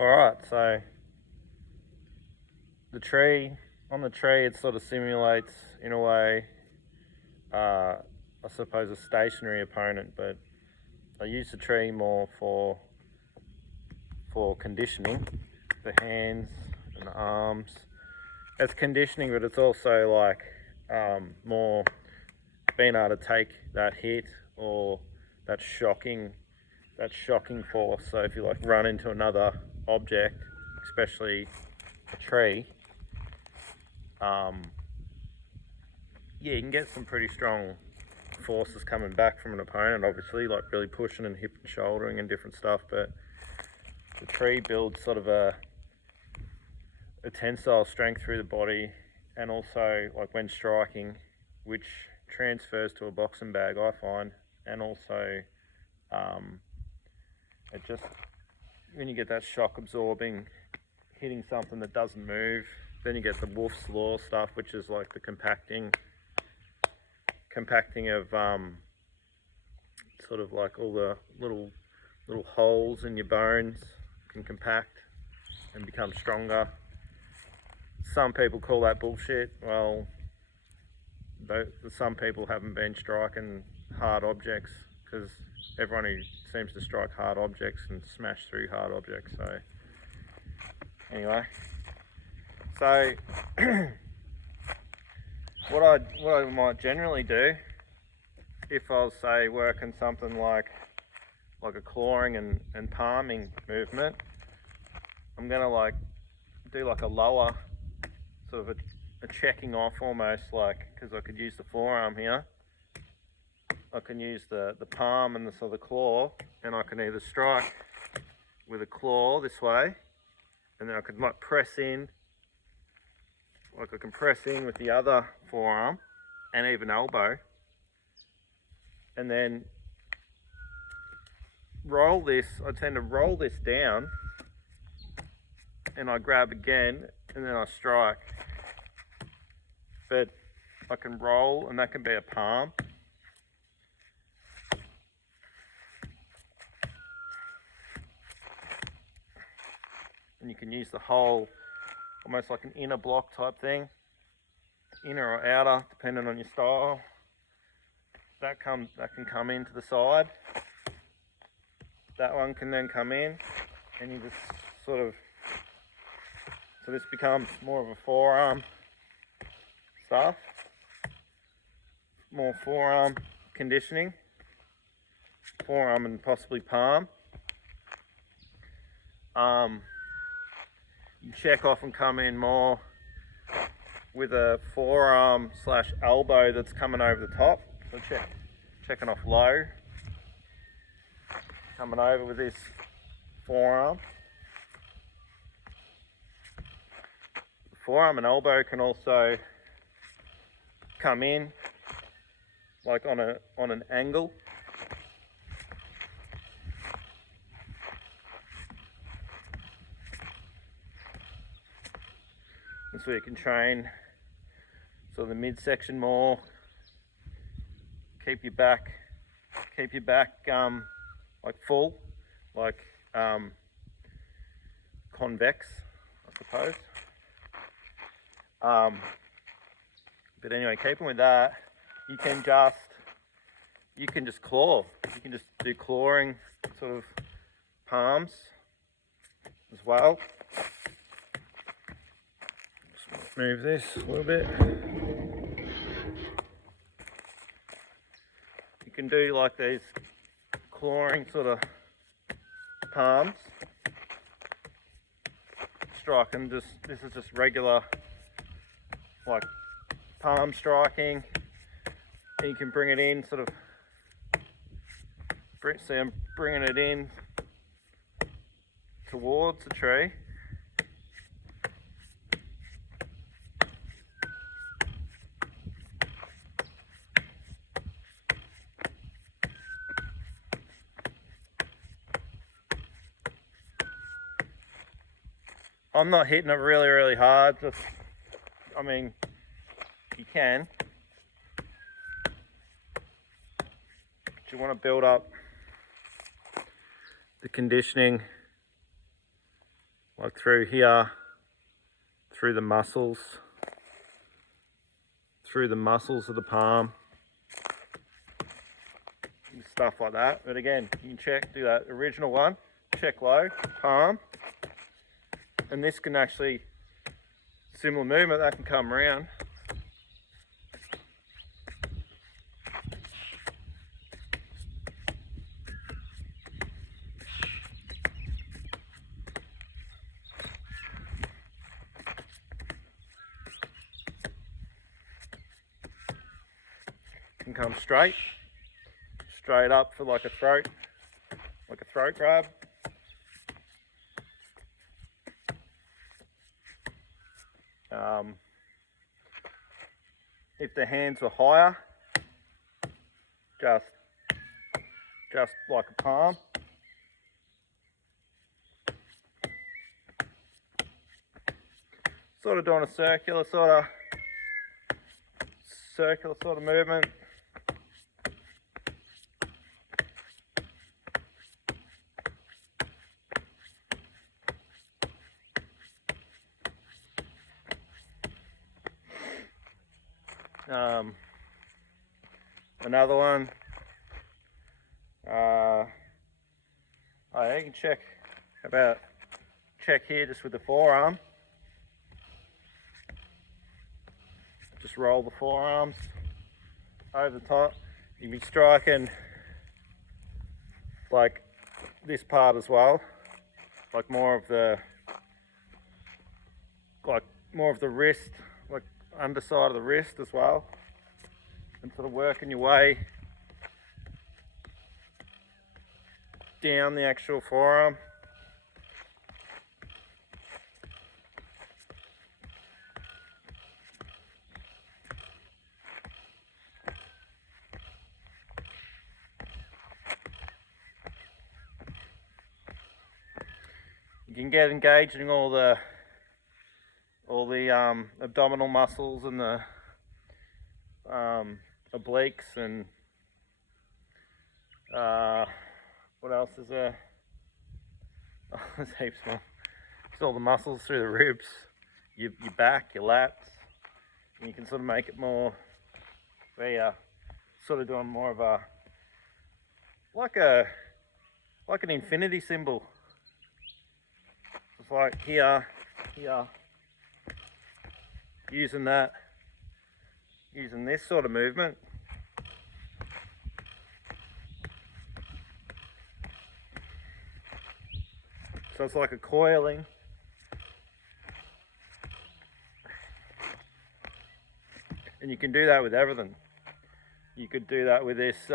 Alright, so on the tree it sort of simulates, in a way, I suppose a stationary opponent, but I use the tree more for conditioning, the hands and the arms. It's conditioning, but it's also like more being able to take that hit or that shocking force. So if you like run into another object, especially a tree, yeah, you can get some pretty strong forces coming back from an opponent, obviously, like really pushing and hip and shouldering and different stuff. But the tree builds sort of a tensile strength through the body, and also like when striking, which transfers to a boxing bag, I find. And also it just, when you get that shock absorbing, hitting something that doesn't move, then you get the Wolf's Law stuff, which is like the compacting of sort of like all the little holes in your bones can compact and become stronger. Some people call that bullshit. Well, some people haven't been striking hard objects, because everyone who seems to strike hard objects and smash through hard objects. So anyway, so what I might generally do, if I was, say, working something like a clawing and palming movement, I'm gonna like do like a lower sort of a checking off, almost, like, because I could use the forearm here, I can use the palm and the sort of claw, and I can either strike with a claw this way, and then I could like press in, like I can press in with the other forearm and even elbow, and then roll this. I tend to roll this down, and I grab again, and then I strike. But I can roll, and that can be a palm. And you can use the whole, almost like an inner block type thing, inner or outer, depending on your style. That can come into the side. That one can then come in, and you just sort of, so this becomes more of a forearm stuff, more forearm conditioning, forearm and possibly palm. You check off and come in more with a forearm slash elbow that's coming over the top. So checking off low, coming over with this forearm. Forearm and elbow can also come in like on an angle. And so you can train so the midsection more, keep your back like full, like convex, I suppose. But anyway, keeping with that, you can just claw. You can just do clawing sort of palms as well. Just move this a little bit. You can do like these clawing sort of palms. Striking, this is just regular like palm striking. And you can bring it in sort of, see I'm bringing it in towards the tree. I'm not hitting it really, really hard. Just, I mean, you can. But you want to build up the conditioning like through here, through the muscles of the palm, and stuff like that. But again, you can do that original one, check low, palm, and this can actually, similar movement, that can come around. Can come straight up for like a throat grab. If the hands were higher, just like a palm. Sort of doing a circular sort of movement. Another one. You can check here just with the forearm. Just roll the forearms over the top. You can be striking like this part as well, like more of the wrist, like underside of the wrist as well, and sort of working your way down the actual forearm. You can get engaged in all the abdominal muscles and the obliques and what else is there? Oh, there's heaps more. It's all the muscles through the ribs, your back, your lats, and you can sort of make it more where you're sort of doing more of a like an infinity symbol. It's like here, using this sort of movement. So it's like a coiling. And you can do that with everything. You could do that with this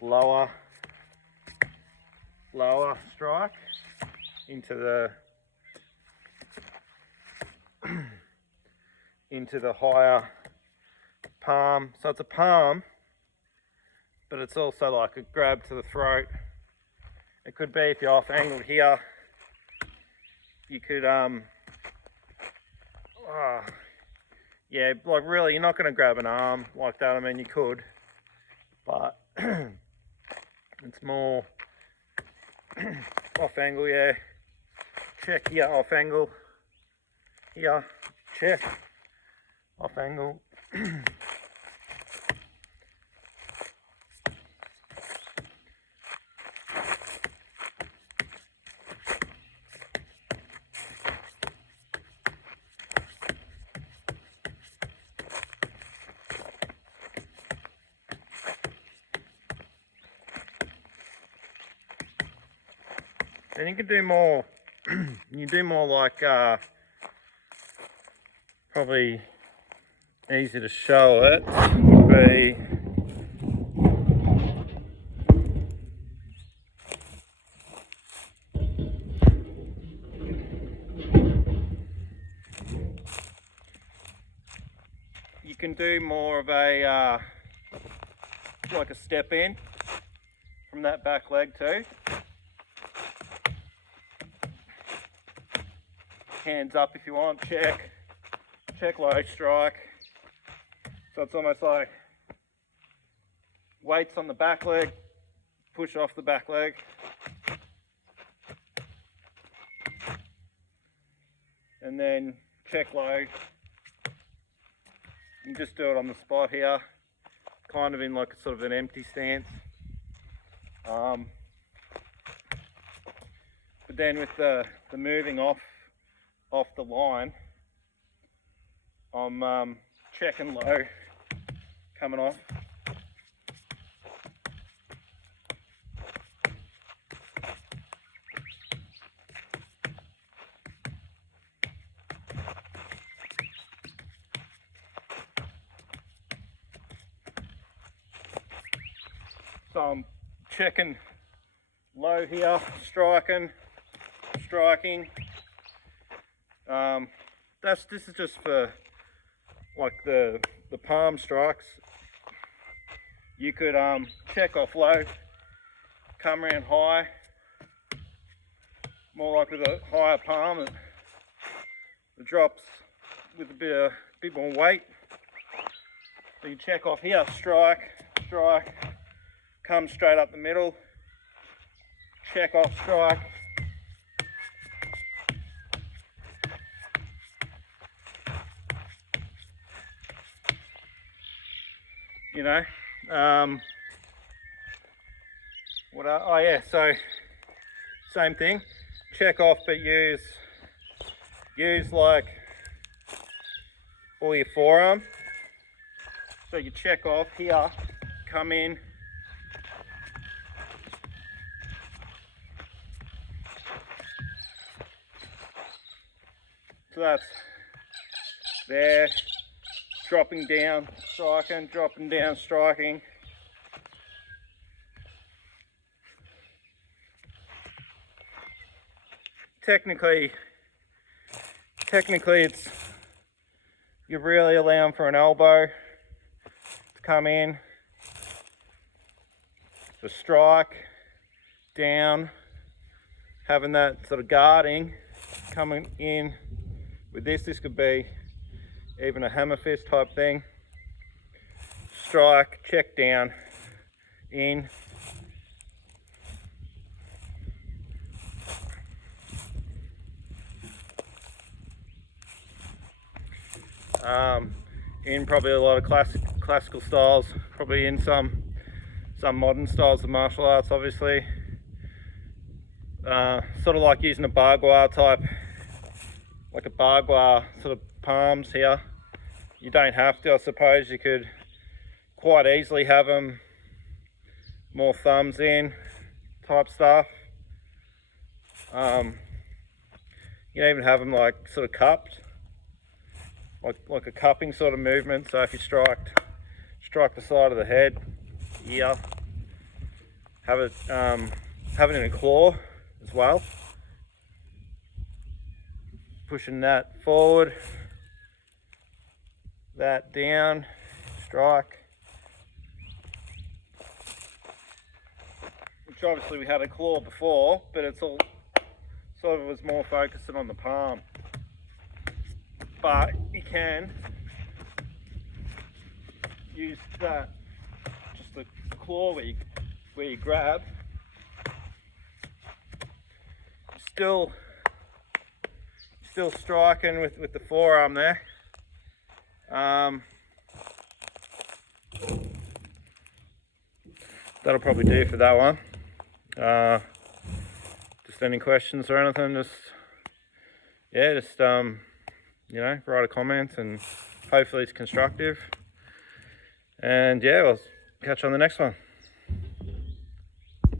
lower strike into the higher palm. So it's a palm, but it's also like a grab to the throat. It could be if you're off angled here, you could yeah, like really you're not going to grab an arm like that. I mean, you could, but it's more off angle. Yeah, check here, off angle here, check off angle. And you can do more. You do more like probably easy to show it would be you can do more of a like a step in from that back leg too. Hands up if you want, check low strike. So it's almost like weights on the back leg, push off the back leg. And then check low. And just do it on the spot here, kind of in like a sort of an empty stance. But then with the moving off the line, I'm checking low, coming off. So I'm checking low here, striking. This is just for like the palm strikes. You could check off low, come around high, more like with a higher palm. It drops with a bit more weight. So you check off here, strike, come straight up the middle, check off, strike. You know, oh yeah, so same thing, check off, but use like all your forearm. So you check off here, come in, so that's there, dropping down, striking, dropping down, striking. Technically it's, you're really allowing for an elbow to come in, to strike, down, having that sort of guarding coming in. With this could be even a hammer fist type thing. Strike, check down, in. In probably a lot of classical styles, probably in some modern styles of martial arts, obviously. Sort of like using a bagua type, like a bagua sort of palms here. You don't have to, I suppose. You could quite easily have them more thumbs in type stuff. You can even have them like sort of cupped, like a cupping sort of movement. So if you strike the side of the head, ear, have it in a claw as well, pushing that forward, that down, strike. Which obviously we had a claw before, but it's all sort of was more focusing on the palm. But you can use that, just the claw where you grab. Still striking with the forearm there. That'll probably do for that one. Just any questions or anything, you know, write a comment, and hopefully it's constructive. And yeah, we'll catch you on the next one.